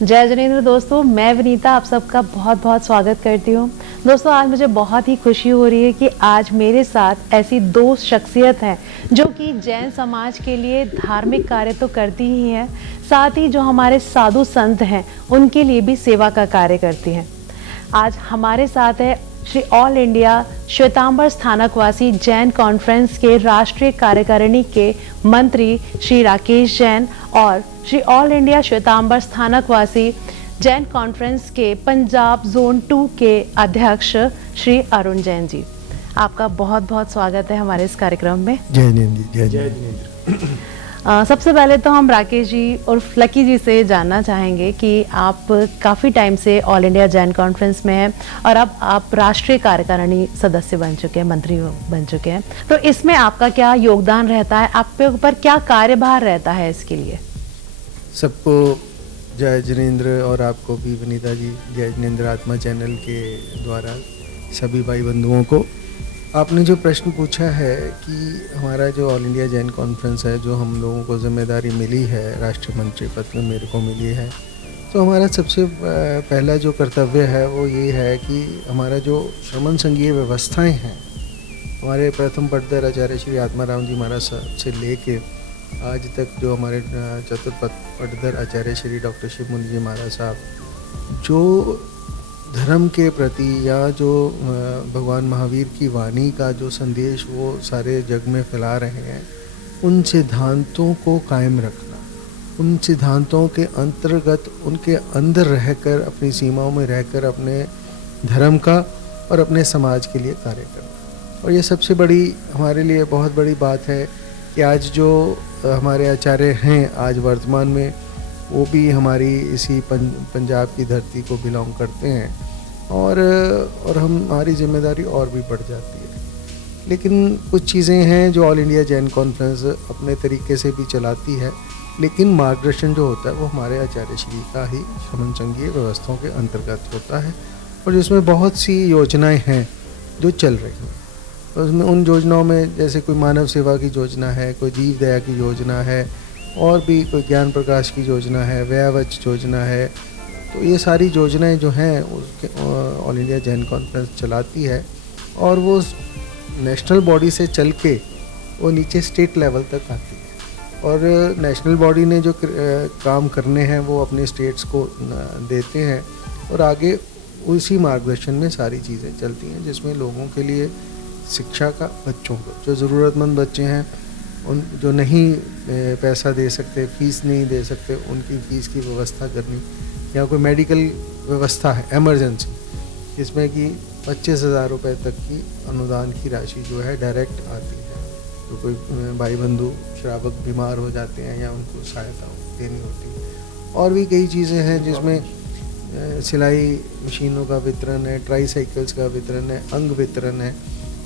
जय जिनेंद्र। दोस्तों, मैं विनीता आप सबका बहुत बहुत स्वागत करती हूँ। दोस्तों, आज मुझे बहुत ही खुशी हो रही है कि आज मेरे साथ ऐसी दो शख्सियत हैं जो कि जैन समाज के लिए धार्मिक कार्य तो करती ही हैं, साथ ही जो हमारे साधु संत हैं उनके लिए भी सेवा का कार्य करती हैं। आज हमारे साथ है Shri all India Shwetambar Sthanakvasi Jain conference के राष्ट्रीय कार्यकारिणी के मंत्री श्री राकेश जैन और Shri all India Shwetambar Sthanakvasi Jain conference के पंजाब जोन 2 के अध्यक्ष श्री अरुण जैन जी। आपका बहुत बहुत स्वागत है हमारे इस कार्यक्रम में। जय जिनेंद्र। जय जिनेंद्र। सबसे पहले तो हम राकेश जी और लकी जी से जानना चाहेंगे कि आप काफ़ी टाइम से ऑल इंडिया जैन कॉन्फ्रेंस में हैं और अब आप राष्ट्रीय कार्यकारिणी सदस्य बन चुके हैं, मंत्री बन चुके हैं, तो इसमें आपका क्या योगदान रहता है, आप पे ऊपर क्या कार्यभार रहता है इसके लिए? सबको जय जिनेंद्र और आपको भी विनीता जी जय जिनेंद्र आत्मा चैनल के द्वारा सभी भाई बंधुओं को। आपने जो प्रश्न पूछा है कि हमारा जो ऑल इंडिया जैन कॉन्फ्रेंस है, जो हम लोगों को जिम्मेदारी मिली है, राष्ट्रीय मंत्री पद में मेरे को मिली है, तो हमारा सबसे पहला जो कर्तव्य है वो ये है कि हमारा जो श्रमण संघीय व्यवस्थाएं हैं, हमारे प्रथम पटदर आचार्य श्री आत्माराम जी महाराज साहब से लेके आज तक जो हमारे चतुर्थ पटदर आचार्य श्री डॉक्टर शिव मुनि जी महाराज साहब जो धर्म के प्रति या जो भगवान महावीर की वाणी का जो संदेश वो सारे जग में फैला रहे हैं, उन सिद्धांतों को कायम रखना, उन सिद्धांतों के अंतर्गत उनके अंदर रहकर अपनी सीमाओं में रहकर अपने धर्म का और अपने समाज के लिए कार्य करना। और ये सबसे बड़ी हमारे लिए बहुत बड़ी बात है कि आज जो हमारे आचार्य हैं आज वर्तमान में, वो भी हमारी इसी पंजाब की धरती को बिलोंग करते हैं और हमारी जिम्मेदारी और भी बढ़ जाती है। लेकिन कुछ चीज़ें हैं जो ऑल इंडिया जैन कॉन्फ्रेंस अपने तरीके से भी चलाती है, लेकिन मार्गदर्शन जो होता है वो हमारे आचार्य श्री का ही श्रमण संघीय व्यवस्थाओं के अंतर्गत होता है और जिसमें बहुत सी योजनाएं हैं जो चल रही हैं। उसमें उन योजनाओं में जैसे कोई मानव सेवा की योजना है, कोई जीव दया की योजना है, और भी कोई ज्ञान प्रकाश की योजना है, व्यावच योजना है। तो ये सारी योजनाएं जो हैं उसके ऑल इंडिया जैन कॉन्फ्रेंस चलाती है और वो नेशनल बॉडी से चल के वो नीचे स्टेट लेवल तक आती है और नेशनल बॉडी ने जो काम करने हैं वो अपने स्टेट्स को देते हैं और आगे उसी मार्गदर्शन में सारी चीज़ें चलती हैं, जिसमें लोगों के लिए शिक्षा का, बच्चों को जो ज़रूरतमंद बच्चे हैं, उन जो नहीं पैसा दे सकते, फीस नहीं दे सकते, उनकी फ़ीस की व्यवस्था करनी, या कोई मेडिकल व्यवस्था है इमरजेंसी जिसमें कि 25,000 रुपये तक की अनुदान की राशि जो है डायरेक्ट आती है। तो कोई भाई बंधु श्रावक बीमार हो जाते हैं या उनको सहायता देनी होती है। और भी कई चीज़ें हैं जिसमें सिलाई मशीनों का वितरण है, ट्राईसाइकिल्स का वितरण है, अंग वितरण है।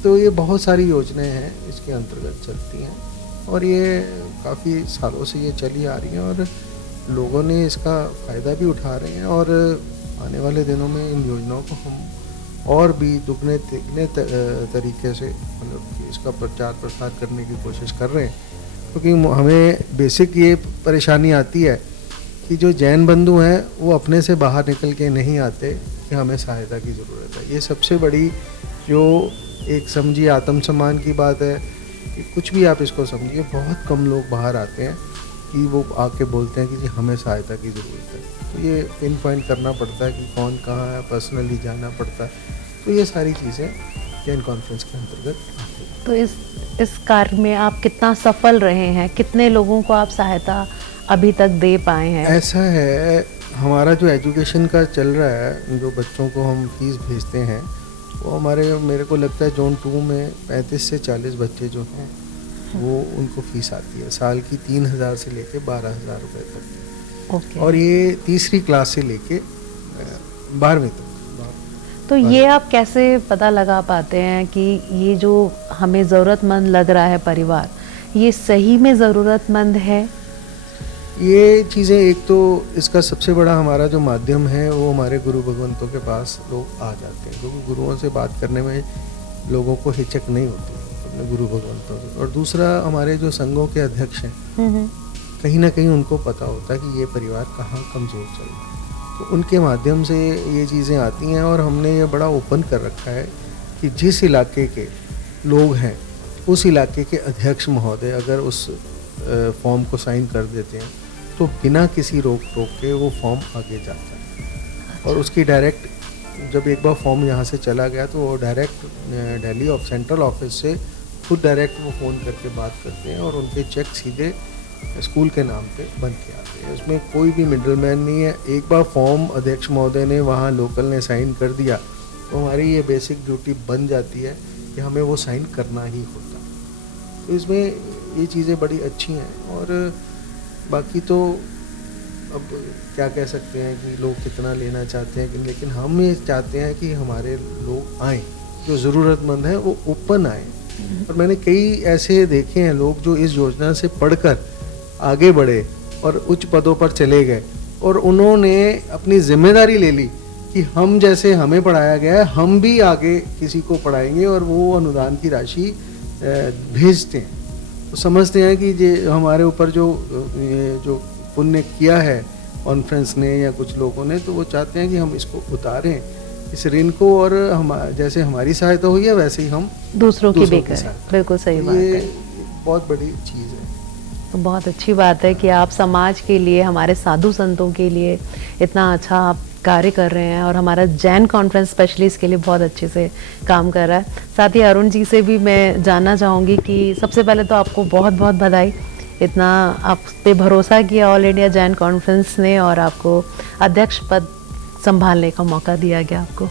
तो ये बहुत सारी योजनाएं हैं इसके अंतर्गत चलती हैं और ये काफ़ी सालों से ये चली आ रही हैं और लोगों ने इसका फ़ायदा भी उठा रहे हैं और आने वाले दिनों में इन योजनाओं को हम और भी दुगने तिगने तरीके से मतलब इसका प्रचार प्रसार करने की कोशिश कर रहे हैं, क्योंकि हमें बेसिक ये परेशानी आती है कि जो जैन बंधु हैं वो अपने से बाहर निकल के नहीं आते कि हमें सहायता की ज़रूरत है। ये सबसे बड़ी जो एक समझिए आत्मसम्मान की बात है कि कुछ भी आप इसको समझिए, बहुत कम लोग बाहर आते हैं कि वो आके बोलते हैं कि जी हमें सहायता की ज़रूरत है। तो ये पिन पॉइंट करना पड़ता है कि कौन कहाँ है, पर्सनली जाना पड़ता है। तो ये सारी चीज़ें जैन कॉन्फ्रेंस के अंतर्गत आती हैं। तो इस कार्य में आप कितना सफल रहे हैं, कितने लोगों को आप सहायता अभी तक दे पाए हैं? ऐसा है, हमारा जो एजुकेशन का चल रहा है, जो बच्चों को हम फीस भेजते हैं वो मेरे को लगता है जोन 2 में 35 से 40 बच्चे जो हैं वो उनको फीस आती है साल की 3,000 से लेके 12,000 रुपये तक। ओके। और ये तीसरी क्लास से लेके 12वीं तक। तो ये आप कैसे पता लगा पाते हैं कि ये जो हमें ज़रूरतमंद लग रहा है परिवार, ये सही में ज़रूरतमंद है? ये चीज़ें, एक तो इसका सबसे बड़ा हमारा जो माध्यम है वो हमारे गुरु भगवंतों के पास लोग आ जाते हैं, क्योंकि गुरुओं से बात करने में लोगों को हिचक नहीं होती अपने गुरु भगवंतों से। और दूसरा, हमारे जो संघों के अध्यक्ष हैं, कहीं ना कहीं उनको पता होता है कि ये परिवार कहाँ कमज़ोर चल रहा है। तो उनके माध्यम से ये चीज़ें आती हैं। और हमने ये बड़ा ओपन कर रखा है कि जिस इलाके के लोग हैं उस इलाके के अध्यक्ष महोदय अगर उस फॉर्म को साइन कर देते हैं तो बिना किसी रोक टोक के वो फॉर्म आगे जाता है। और उसकी डायरेक्ट जब एक बार फॉर्म यहाँ से चला गया तो वो डायरेक्ट दिल्ली सेंट्रल ऑफिस से खुद डायरेक्ट वो फ़ोन करके बात करते हैं और उनके चेक सीधे स्कूल के नाम पे बन के आते हैं। उसमें कोई भी मिडलमैन नहीं है। एक बार फॉर्म अध्यक्ष महोदय ने वहाँ लोकल ने साइन कर दिया तो हमारी ये बेसिक ड्यूटी बन जाती है कि हमें वो साइन करना ही होता। तो इसमें ये चीज़ें बड़ी अच्छी हैं। और बाकी तो अब क्या कह सकते हैं कि लोग कितना लेना चाहते हैं कि, लेकिन हम ये चाहते हैं कि हमारे लोग आएँ, जो ज़रूरतमंद हैं वो ओपन आएँ। और मैंने कई ऐसे देखे हैं लोग जो इस योजना से पढ़कर आगे बढ़े और उच्च पदों पर चले गए और उन्होंने अपनी जिम्मेदारी ले ली कि हम जैसे हमें पढ़ाया गया है हम भी आगे किसी को पढ़ाएंगे, और वो अनुदान की राशि भेजते हैं। तो समझते हैं कि ये हमारे ऊपर जो पुण्य किया है कॉन्फ्रेंस ने या कुछ लोगों ने, तो वो चाहते हैं कि हम इसको उतारें इस ऋण को, और हम जैसे हमारी सहायता हुई है वैसे ही हम दूसरों की भी करें। बिल्कुल सही बात है। ये बहुत बड़ी चीज़ है। तो बहुत अच्छी बात है कि आप समाज के लिए, हमारे साधु संतों के लिए इतना अच्छा आप कार्य कर रहे हैं, और हमारा जैन कॉन्फ्रेंस स्पेशली इसके लिए बहुत अच्छे से काम कर रहा है। साथ ही अरुण जी से भी मैं जानना चाहूँगी कि सबसे पहले तो आपको बहुत बहुत बधाई, इतना आप पे भरोसा किया ऑल इंडिया जैन कॉन्फ्रेंस ने और आपको अध्यक्ष पद संभालने का मौका दिया गया आपको।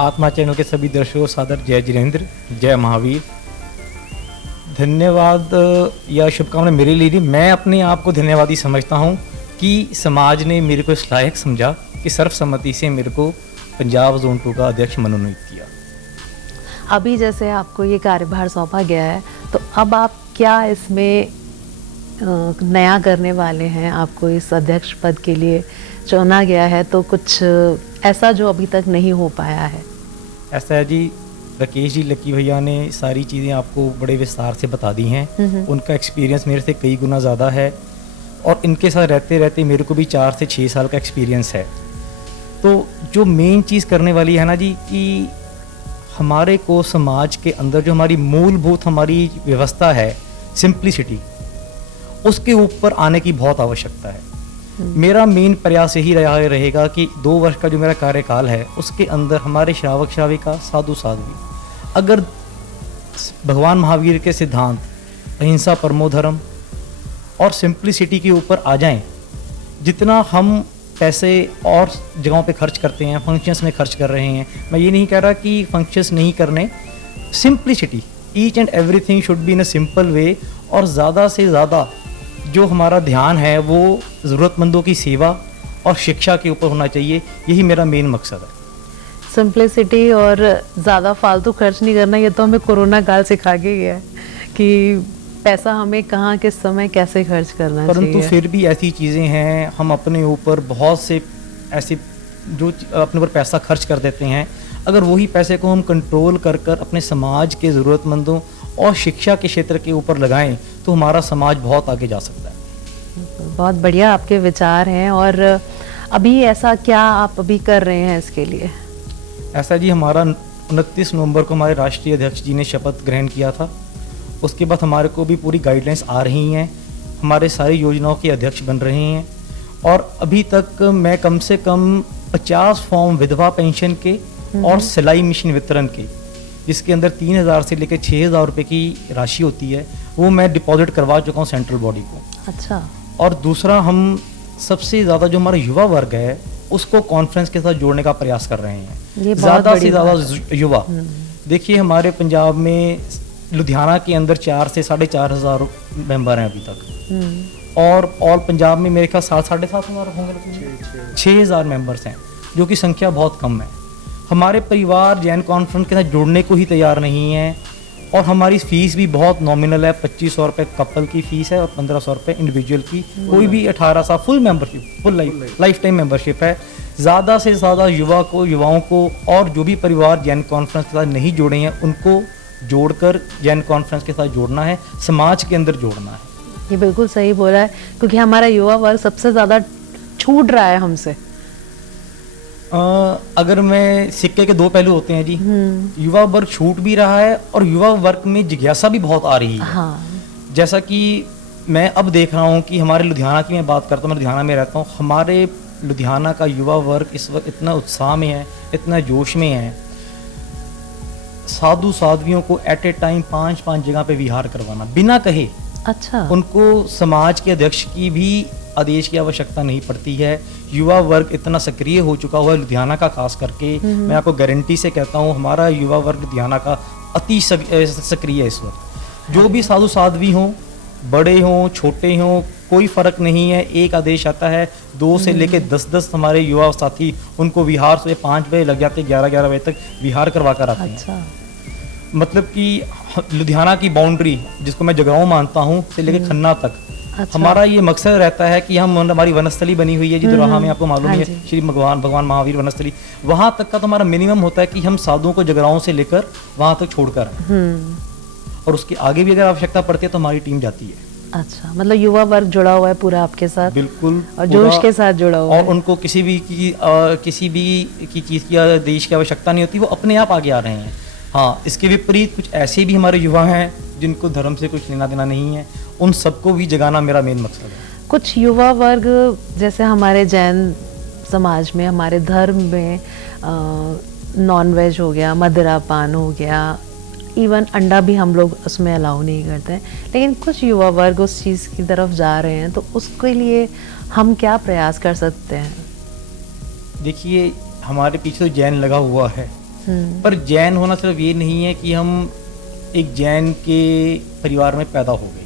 आत्मा चैनल के सभी दर्शकों सादर जय जिनेंद्र, जय महावीर। धन्यवाद या शुभकामनाएं मेरे लिए नहीं, मैं अपने आप को धन्यवादी समझता हूँ कि समाज ने मेरे को इस लायक समझा कि सर्वसम्मति से मेरे को पंजाब जोन 2 का अध्यक्ष मनोनीत किया। अभी जैसे आपको ये कार्यभार सौंपा गया है तो अब आप क्या इसमें नया करने वाले हैं? आपको इस अध्यक्ष पद के लिए चुना गया है तो कुछ ऐसा जो अभी तक नहीं हो पाया है? ऐसा है जी, राकेश जी लकी भैया ने सारी चीज़ें आपको बड़े विस्तार से बता दी हैं। उनका एक्सपीरियंस मेरे से कई गुना ज़्यादा है और इनके साथ रहते रहते मेरे को भी 4 से 6 साल का एक्सपीरियंस है। तो जो मेन चीज़ करने वाली है ना जी, कि हमारे को समाज के अंदर जो हमारी मूलभूत हमारी व्यवस्था है सिंप्लिसिटी, उसके ऊपर आने की बहुत आवश्यकता है। मेरा मेन प्रयास यही रहेगा कि 2 वर्ष का जो मेरा कार्यकाल है उसके अंदर हमारे श्रावक श्राविका साधु साध्वी अगर भगवान महावीर के सिद्धांत अहिंसा परमो धर्म और सिंप्लिसिटी के ऊपर आ जाएं, जितना हम पैसे और जगहों पे खर्च करते हैं, फंक्शंस में खर्च कर रहे हैं, मैं ये नहीं कह रहा कि फंक्शंस नहीं करने, simplicity, each and everything should be in a simple way, और ज़्यादा से ज़्यादा जो हमारा ध्यान है वो ज़रूरतमंदों की सेवा और शिक्षा के ऊपर होना चाहिए। यही मेरा मेन मकसद है। सिंप्लिसिटी और ज़्यादा फालतू खर्च नहीं करना, ये तो हमें कोरोना काल सिखा के गया है कि पैसा हमें कहाँ किस समय कैसे खर्च करना चाहिए। परंतु फिर भी ऐसी चीज़ें हैं, हम अपने ऊपर बहुत से ऐसे जो अपने ऊपर पैसा खर्च कर देते हैं, अगर वही पैसे को हम कंट्रोल कर कर अपने समाज के ज़रूरतमंदों और शिक्षा के क्षेत्र के ऊपर लगाएं तो हमारा समाज बहुत आगे जा सकता है। बहुत बढ़िया आपके विचार हैं। और अभी ऐसा क्या आप अभी कर रहे हैं इसके लिए? ऐसा जी, हमारा 29 नवंबर को हमारे राष्ट्रीय अध्यक्ष जी ने शपथ ग्रहण किया था। उसके बाद हमारे को भी पूरी गाइडलाइंस आ रही हैं, हमारे सारी योजनाओं के अध्यक्ष बन रहे हैं, और अभी तक मैं कम से कम 50 फॉर्म विधवा पेंशन के और सिलाई मशीन वितरण के, जिसके अंदर 3000 से लेकर 6000 रुपये की राशि होती है, वो मैं डिपॉजिट करवा चुका हूँ सेंट्रल बॉडी को। अच्छा। और दूसरा, हम सबसे ज़्यादा जो हमारा युवा वर्ग है उसको कॉन्फ्रेंस के साथ जोड़ने का प्रयास कर रहे हैं, ज़्यादा से ज़्यादा युवा। देखिए, हमारे पंजाब में लुधियाना के अंदर 4 से 4500 मेंबर हैं अभी तक, और ऑल पंजाब में मेरे ख्याल 7-7.5 होंगे, 6000 मेंबर्स हैं, जो कि संख्या बहुत कम है। हमारे परिवार जैन कॉन्फ्रेंस के साथ जुड़ने को ही तैयार नहीं है, और हमारी फ़ीस भी बहुत नॉमिनल है। 2500 रुपये कपल की फ़ीस है और 1500 रुपये इंडिविजुअल की। कोई भी 18 साल full membership, full life time membership है। ज़्यादा से ज़्यादा युवाओं को और जो भी परिवार जैन कॉन्फ्रेंस के साथ नहीं जुड़े हैं उनको जोड़कर जैन कॉन्फ्रेंस के साथ जोड़ना है, समाज के अंदर जोड़ना है। ये बिल्कुल सही बोला है, क्योंकि हमारा युवा वर्ग सबसे ज़्यादा छूट रहा है हमसे। अगर मैं सिक्के के दो पहलू होते हैं जी, युवा वर्ग छूट भी रहा है और युवा वर्ग में जिज्ञासा भी बहुत आ रही है। हाँ। जैसा कि मैं अब देख रहा हूँ कि हमारे लुधियाना की मैं बात करता हूँ, मैं लुधियाना में रहता हूँ, हमारे लुधियाना का युवा वर्ग इस वक्त इतना उत्साह में है, इतना जोश में है। साधु साध्वियों को एट ए टाइम 5-5 जगह पे विहार करवाना बिना कहे, अच्छा। उनको समाज के अध्यक्ष की भी आदेश की आवश्यकता नहीं पड़ती है। युवा वर्ग इतना सक्रिय हो चुका हुआ है लुधियाना का, खास करके मैं आपको गारंटी से कहता हूँ हमारा युवा वर्ग लुधियाना का अति सक्रिय है इस वक्त। जो भी साधु साध्वी हों, बड़े हों छोटे हों, कोई फर्क नहीं है। एक आदेश आता है, 2 से लेके 10-10 हमारे युवा साथी उनको विहार से 5 बजे लग जाते, 11-11 बजे तक विहार करवा कर आते हैं। अच्छा। मतलब कि लुधियाना की बाउंड्री, जिसको मैं जगराओं मानता हूँ, से लेके खन्ना तक, अच्छा। हमारा ये मकसद रहता है कि हम, हमारी वनस्थली बनी हुई है जी दोराहा में, आपको मालूम हाँ है, जी। श्री भगवान महावीर वनस्थली, वहाँ तक का तो हमारा मिनिमम होता है कि हम साधुओं को जगराओं से लेकर वहाँ तक छोड़कर आएं। और उसके आगे भी अगर आवश्यकता पड़ती है तो हमारी टीम जाती है। अच्छा, मतलब युवा वर्ग जुड़ा हुआ है पूरा आपके साथ, बिल्कुल, और जोश के साथ जुड़ा हुआ और है। उनको किसी भी की चीज़ की देश की आवश्यकता नहीं होती, वो अपने आप आगे आ रहे हैं। हाँ, इसके विपरीत कुछ ऐसे भी हमारे युवा हैं जिनको धर्म से कुछ लेना देना नहीं है, उन सबको भी जगाना मेरा मेन मकसद है। कुछ युवा वर्ग जैसे हमारे जैन समाज में, हमारे धर्म में नॉन वेज हो गया, मदिरा पान हो गया, इवन अंडा भी हम लोग उसमें अलाउ नहीं करते हैं, लेकिन कुछ युवा वर्ग उस चीज़ की तरफ जा रहे हैं, तो उसके लिए हम क्या प्रयास कर सकते हैं? देखिए, हमारे पीछे तो जैन लगा हुआ है, पर जैन होना सिर्फ ये नहीं है कि हम एक जैन के परिवार में पैदा हो गए।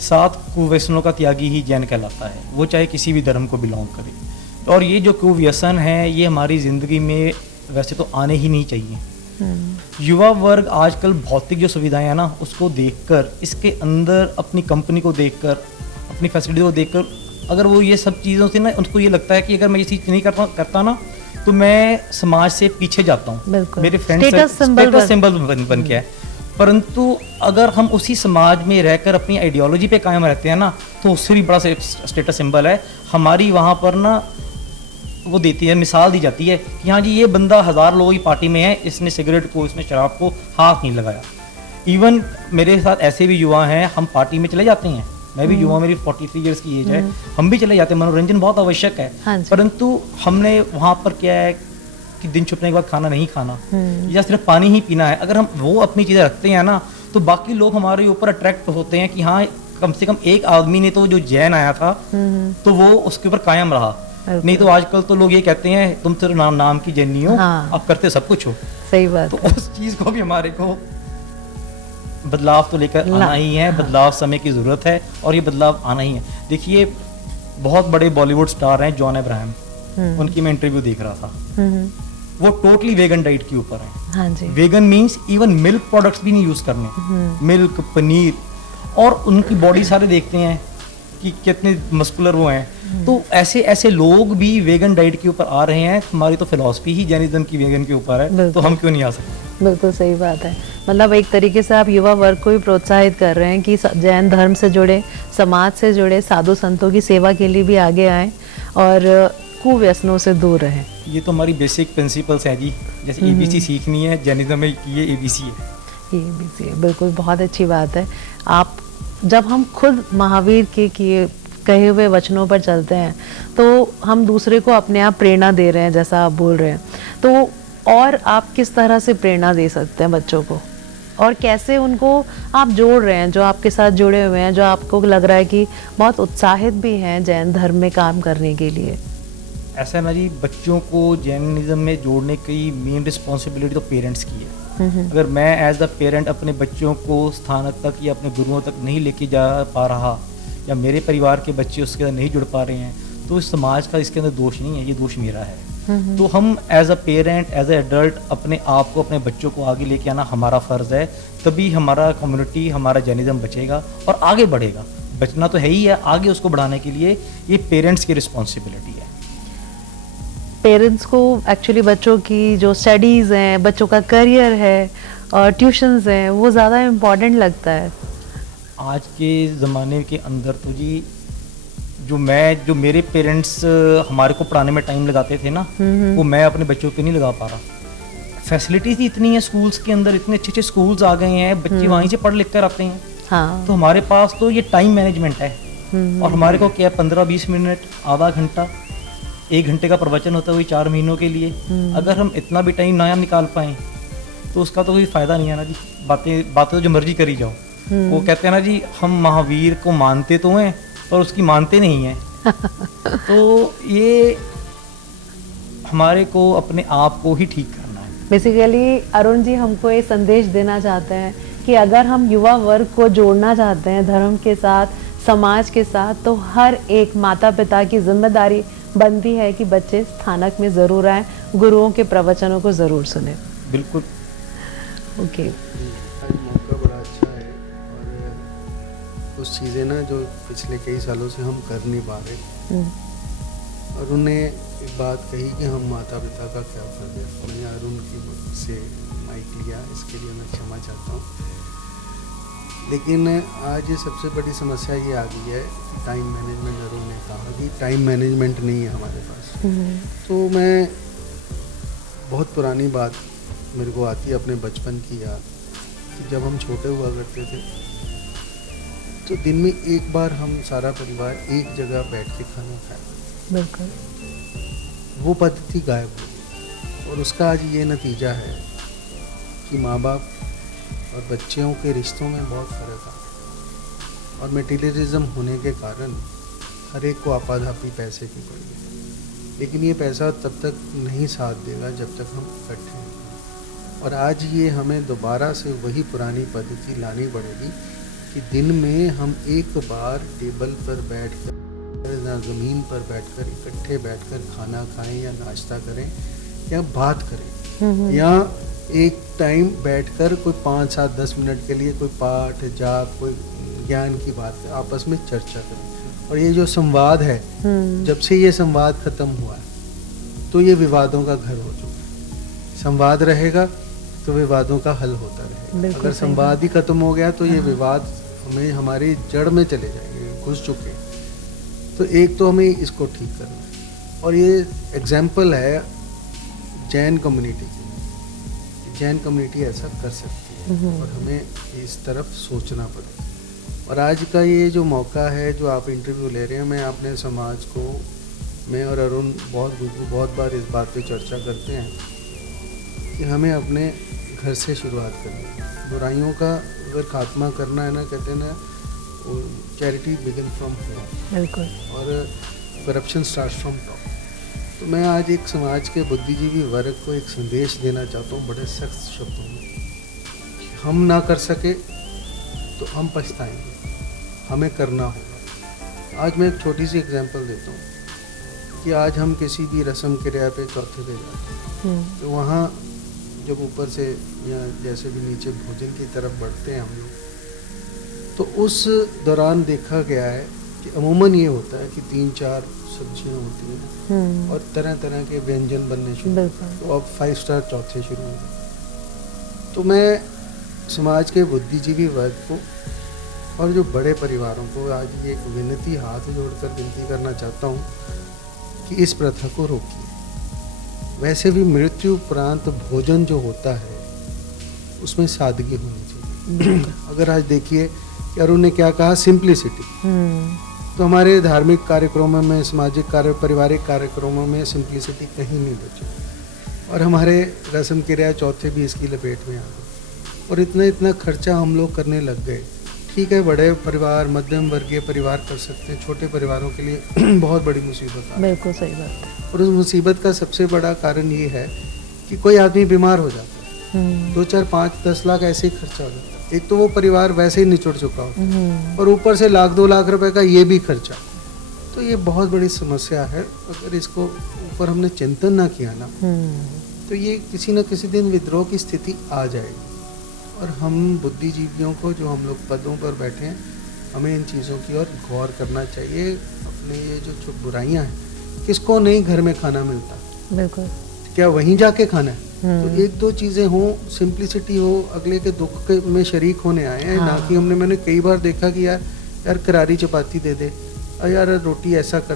7 कुव्यसनों का त्यागी ही जैन कहलाता है, वो चाहे किसी भी धर्म को बिलोंग करे। और ये जो कुव्यसन है, ये हमारी ज़िंदगी में वैसे तो आने ही नहीं चाहिए। युवा वर्ग आजकल भौतिक जो सुविधाएं हैं ना, उसको देखकर, इसके अंदर अपनी कंपनी को देखकर, अपनी फैसिलिटी को देखकर, अगर वो ये सब चीज़ों से ना, उनको ये लगता है कि अगर मैं ये चीज़ नहीं करता ना, तो मैं समाज से पीछे जाता हूँ, मेरे फ्रेंड्स स्टेटस सिंबल बन गया है। परंतु अगर हम उसी समाज में रहकर अपनी आइडियोलॉजी पे कायम रहते हैं ना, तो उससे भी बड़ा स्टेटस सिंबल है हमारी। वहाँ पर ना वो देती है, मिसाल दी जाती है कि हाँ जी, ये बंदा 1000 लोगों की पार्टी में है, इसने सिगरेट को, इसने शराब को हाथ नहीं लगाया। इवन मेरे साथ ऐसे भी युवा हैं, हम पार्टी में चले जाते हैं, मैं भी युवा, मेरी 43 ईयर्स की एज है, हम भी चले जाते हैं, मनोरंजन बहुत आवश्यक है। हाँ, परंतु हमने वहाँ पर क्या है कि दिन छुपने के बाद खाना नहीं खाना, या सिर्फ पानी ही पीना है। अगर हम वो अपनी चीज़ें रखते हैं ना, तो बाकी लोग हमारे ऊपर अट्रैक्ट होते हैं कि हाँ, कम से कम एक आदमी ने तो, जो जैन आया था, तो वो उसके ऊपर कायम रहा। नहीं तो आजकल तो लोग ये कहते हैं, तुम सिर्फ नाम की जैनी हो, हाँ। अब करते सब कुछ हो। सही बात। तो उस चीज़ को भी हमारे को बदलाव तो लेकर आना ही है। हाँ। बदलाव समय की ज़रूरत है और ये बदलाव आना ही है। देखिए, बहुत बड़े बॉलीवुड स्टार हैं जॉन अब्राहम, उनकी मैं इंटरव्यू देख रहा था, वो टोटली वेगन डाइट के ऊपर है। हाँ जी। Vegan means even milk products भी नहीं यूज़ करने, मिल्क, पनीर, और उनकी बॉडी सारे देखते हैं कि कितने मस्कुलर वो हैं। तो ऐसे ऐसे लोग भी वेगन डाइट के ऊपर आ रहे हैं। हमारी तो फिलॉसफी ही जैनिज्म की वेगन के ऊपर है, तो हम क्यों नहीं आ सकते? बिल्कुल सही बात है। मतलब एक तरीके से आप युवा वर्ग को भी प्रोत्साहित कर रहे हैं कि जैन धर्म से जुड़े, समाज से जुड़े, साधु संतों की सेवा के लिए भी आगे आएं और कुव्यसनों से दूर रहें। ये तो हमारी बेसिक प्रिंसिपल्स हैं जी। जैसे ABC सीखनी है, जैनिज्म में ये ABC है। ये ABC है, बिल्कुल, बहुत अच्छी बात है। आप, जब हम खुद महावीर के किए कहे हुए वचनों पर चलते हैं, तो हम दूसरे को अपने आप प्रेरणा दे रहे हैं, जैसा आप बोल रहे हैं। तो और आप किस तरह से प्रेरणा दे सकते हैं बच्चों को, और कैसे उनको आप जोड़ रहे हैं, जो आपके साथ जुड़े हुए हैं, जो आपको लग रहा है कि बहुत उत्साहित भी हैं जैन धर्म में काम करने के लिए? ऐसा ना जी, बच्चों को जैनिज्म में जोड़ने की मेन रिस्पॉन्सिबिलिटी तो पेरेंट्स की है। अगर मैं एज अ पेरेंट अपने बच्चों को स्थानक तक या अपने गुरुओं तक नहीं लेके जा पा रहा, या मेरे परिवार के बच्चे उसके अंदर नहीं जुड़ पा रहे हैं, तो इस समाज का इसके अंदर दोष नहीं है, ये दोष मेरा है। तो हम as a parent, as a adult अपने आप को, अपने बच्चों को आगे लेके आना हमारा फ़र्ज़ है। तभी हमारा कम्युनिटी, हमारा जैनिज्म बचेगा और आगे बढ़ेगा। बचना तो है ही है, आगे उसको बढ़ाने के लिए ये पेरेंट्स की रिस्पॉन्सिबिलिटी है। पेरेंट्स को एक्चुअली बच्चों की जो स्टडीज़ हैं, बच्चों का करियर है और ट्यूशन्स हैं, वो ज़्यादा इम्पॉर्टेंट लगता है। आज के ज़माने के अंदर तो जी जो मेरे पेरेंट्स हमारे को पढ़ाने में टाइम लगाते थे ना, वो मैं अपने बच्चों पे नहीं लगा पा रहा। फैसिलिटीज इतनी है स्कूल्स के अंदर, इतने अच्छे अच्छे स्कूल्स आ गए हैं, बच्चे वहीं से पढ़ लिख कर आते हैं। हाँ। तो हमारे पास तो ये टाइम मैनेजमेंट है, और हमारे को क्या 15-20 मिनट, आधा घंटा, 1 घंटे का प्रवचन होता है वही 4 महीनों के लिए। अगर हम इतना भी टाइम नया निकाल पाएँ तो उसका तो कोई फ़ायदा नहीं है ना जी। बातें तो जो मर्जी करी जाओ। वो कहते हैं ना जी, हम महावीर को मानते तो हैं पर उसकी मानते नहीं हैं। तो ये हमारे को अपने आप को ही ठीक करना है। बेसिकली अरुण जी हमको ये संदेश देना चाहते हैं कि अगर हम युवा वर्ग को जोड़ना चाहते हैं धर्म के साथ, समाज के साथ, तो हर एक माता पिता की जिम्मेदारी बनती है कि बच्चे स्थानक में ज़रूर आएँ, गुरुओं के प्रवचनों को ज़रूर सुने। बिल्कुल। ओके। आज मौका बड़ा अच्छा है, और कुछ चीज़ें ना जो पिछले कई सालों से हम कर नहीं पा रहे, और उन्हें एक बात कही कि हम माता पिता का क्या फर्ज है। मैंने अरुण की से माइक लिया, इसके लिए मैं क्षमा चाहता हूँ। लेकिन आज सबसे बड़ी समस्या ये आ गई है, टाइम मैनेजमेंट। अरुण ने कहा कि टाइम मैनेजमेंट नहीं है हमारे पास। तो मैं बहुत पुरानी बात मेरे को आती है अपने बचपन की याद, कि जब हम छोटे हुआ करते थे तो दिन में एक बार हम सारा परिवार एक जगह बैठ के खाना खाए। बिल्कुल। वो पद्धति गायब हो गई, और उसका आज ये नतीजा है कि माँ बाप और बच्चों के रिश्तों में बहुत फ़र्क आ गया, और मटेरियलिज्म होने के कारण हर एक को आपाधापी पैसे की पड़ी है। लेकिन ये पैसा तब तक नहीं साथ देगा जब तक हम इकट्ठे हैं। और आज ये हमें दोबारा से वही पुरानी पद्धति लानी पड़ेगी कि दिन में हम एक बार टेबल पर बैठकर या ज़मीन पर बैठकर इकट्ठे बैठकर खाना खाएं, या नाश्ता करें, या बात करें, या एक टाइम बैठकर कोई 5, 7, 10 मिनट के लिए कोई पाठ, जाप, कोई ज्ञान की बात आपस में चर्चा करें। और ये जो संवाद है, जब से ये संवाद खत्म हुआ है तो ये विवादों का घर हो चुका है। संवाद रहेगा तो विवादों का हल होता रहेगा। अगर संवाद ही खत्म हो गया तो ये विवाद हमें हमारी जड़ में चले जाएंगे, घुस चुके हैं। तो एक तो हमें इसको ठीक करना है, और ये एग्जाम्पल है जैन कम्युनिटी की। जैन कम्युनिटी ऐसा कर सकती है, और हमें इस तरफ सोचना पड़ेगा। और आज का ये जो मौका है, जो आप इंटरव्यू ले रहे हैं, मैं अपने समाज को, मैं और अरुण बहुत बार इस बात पे चर्चा करते हैं कि हमें अपने घर से शुरुआत करनी है। बुराइयों का अगर खात्मा करना है ना, कहते हैं ना, चैरिटी बिगिन फ्रॉम होम। बिल्कुल। और करप्शन स्टार्ट फ्रॉम टॉप। तो मैं आज एक समाज के बुद्धिजीवी वर्ग को एक संदेश देना चाहता हूँ बड़े सख्त शब्दों में। हम ना कर सके तो हम पछताएंगे, हमें करना होगा। आज मैं एक छोटी सी एग्जांपल देता हूँ कि आज हम किसी भी रस्म क्रिया पे चौथे पे जाते हैं, तो वहाँ जब ऊपर से या जैसे भी नीचे भोजन की तरफ बढ़ते हैं हम लोग, तो उस दौरान देखा गया है कि अमूमन ये होता है कि 3-4 सब्जियां होती हैं, और तरह तरह के व्यंजन बनने शुरू, तो अब 5 स्टार चौथे शुरू हो गए। तो मैं समाज के बुद्धिजीवी वर्ग को और जो बड़े परिवारों को आज ये एक विनती हाथ जोड़कर विनती करना चाहता हूँ कि इस प्रथा को रोकिए। वैसे भी मृत्यु उपरांत भोजन जो होता है उसमें सादगी होनी चाहिए। अगर आज देखिए कि अरुण ने क्या कहा, सिंप्लिसिटी। तो हमारे धार्मिक कार्यक्रमों में, सामाजिक पारिवारिक कार्यक्रमों में सिंप्लिसिटी कहीं नहीं बची, और हमारे रस्म क्रिया चौथे भी इसकी लपेट में आ गए, और इतना खर्चा हम लोग करने लग गए। ठीक है, बड़े परिवार, मध्यम वर्गीय परिवार कर सकते हैं, छोटे परिवारों के लिए बहुत बड़ी मुसीबत है। बिल्कुल सही बात है। और उस मुसीबत का सबसे बड़ा कारण ये है कि कोई आदमी बीमार हो जाता है, 2, 4, 5, 10 लाख ऐसे ही खर्चा हो जाता है। एक तो वो परिवार वैसे ही निचुड़ चुका होता है, और ऊपर से 1-2 लाख रुपए का ये भी खर्चा। तो ये बहुत बड़ी समस्या है। अगर इसको ऊपर हमने चिंतन ना किया ना, तो ये किसी न किसी दिन विद्रोह की स्थिति आ जाएगी। और हम बुद्धिजीवियों को, जो हम लोग पदों पर बैठे हैं, हमें इन चीज़ों की ओर गौर करना चाहिए। अपने ये जो बुराइयां हैं, किसको नहीं घर में खाना मिलता, बिल्कुल, क्या वहीं जाके खाना है? तो 1-2 चीज़ें हों, सिंप्लिसिटी हो, अगले के दुख में शरीक होने आए हैं। ना कि मैंने कई बार देखा कि यार करारी चपाती दे दे, अरे यार रोटी ऐसा कर,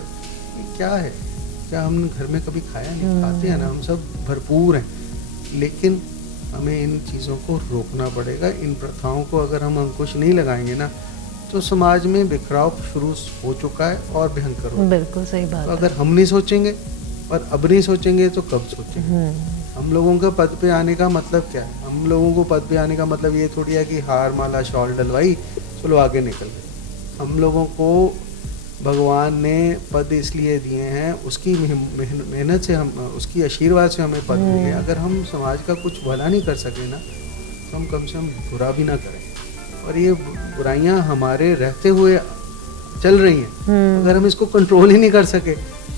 क्या है, क्या हमने घर में कभी खाया नहीं? खाते हैं ना, हम सब भरपूर हैं, लेकिन हमें इन चीज़ों को रोकना पड़ेगा। इन प्रथाओं को अगर हम अंकुश नहीं लगाएंगे ना, तो समाज में बिखराव शुरू हो चुका है और भयंकर हो। बिल्कुल सही बात तो है। अगर हम नहीं सोचेंगे और अब नहीं सोचेंगे तो कब सोचेंगे? हम लोगों का पद पे आने का मतलब क्या है? हम लोगों को पद पे आने का मतलब ये थोड़ी है कि हार माला शॉल डलवाई, चलो आगे निकल गए। हम लोगों को भगवान ने पद इसलिए दिए हैं, उसकी मेहनत से, हम उसकी आशीर्वाद से हमें पद मिले। अगर हम समाज का कुछ भला नहीं कर सके ना, तो हम कम से कम बुरा भी ना करें। और ये बुराइयां हमारे रहते हुए चल रही हैं, अगर हम इसको कंट्रोल ही नहीं कर सके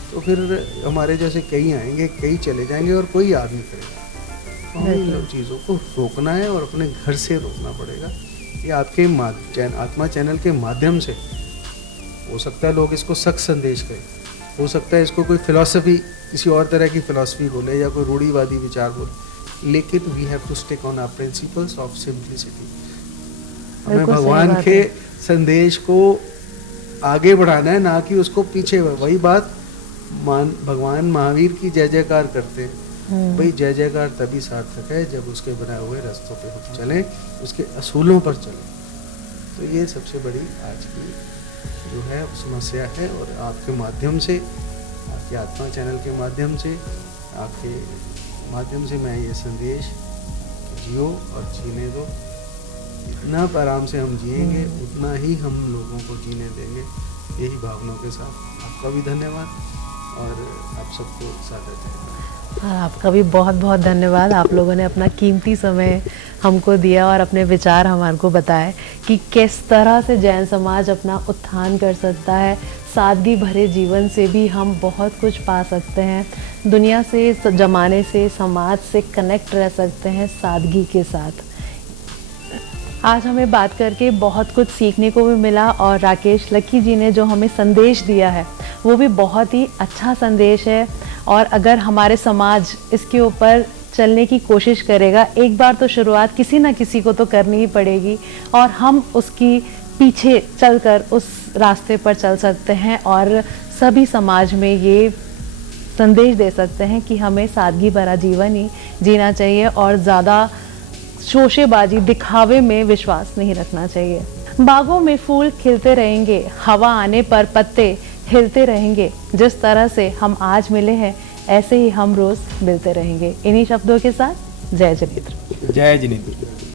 तो फिर हमारे जैसे कई आएंगे, कई चले जाएंगे और कोई याद नहीं करेगा। तो हमें इन लोग चीज़ों को रोकना है और अपने घर से रोकना पड़ेगा। ये आपके आत्मा चैनल के माध्यम से हो सकता है लोग इसको सख्त संदेश कहें, हो सकता है इसको कोई फिलॉसफी, किसी और तरह की फिलॉसफी बोले या कोई रूढ़िवादी विचार बोले, लेकिन we have to stick on our principles of simplicity. हमें भगवान के संदेश को आगे बढ़ाना है, ना कि उसको पीछे। वही बात भगवान महावीर की जय जयकार करते हैं। भाई जय जयकार तभी सार्थक है जब उसके बनाए हुए रास्तों पे हम चलें, उसके असूलों पर चलें। तो ये सबसे बड़ी आज की जो है समस्या है। और आपके माध्यम से, आपके आत्मा चैनल के माध्यम से, आपके माध्यम से मैं ये संदेश, जियो और जीने दो। जितना आराम से हम जिएंगे उतना ही हम लोगों को जीने देंगे। यही भावनाओं के साथ आपका भी धन्यवाद और आप सबको सादर धन्यवाद। और आपका भी बहुत बहुत धन्यवाद। आप लोगों ने अपना कीमती समय हमको दिया और अपने विचार हमारे को बताए कि किस तरह से जैन समाज अपना उत्थान कर सकता है। सादगी भरे जीवन से भी हम बहुत कुछ पा सकते हैं, दुनिया से, जमाने से, समाज से कनेक्ट रह सकते हैं सादगी के साथ। आज हमें बात करके बहुत कुछ सीखने को भी मिला और राकेश लक्की जी ने जो हमें संदेश दिया है वो भी बहुत ही अच्छा संदेश है। और अगर हमारे समाज इसके ऊपर चलने की कोशिश करेगा, एक बार तो शुरुआत किसी ना किसी को तो करनी ही पड़ेगी और हम उसकी पीछे चलकर उस रास्ते पर चल सकते हैं और सभी समाज में ये संदेश दे सकते हैं कि हमें सादगी भरा जीवन ही जीना चाहिए और ज़्यादा शोशेबाजी, दिखावे में विश्वास नहीं रखना चाहिए। बागों में फूल खिलते रहेंगे, हवा आने पर पत्ते हिलते रहेंगे। जिस तरह से हम आज मिले हैं ऐसे ही हम रोज मिलते रहेंगे। इन्हीं शब्दों के साथ जय जिनेंद्र। जय जिनेंद्र।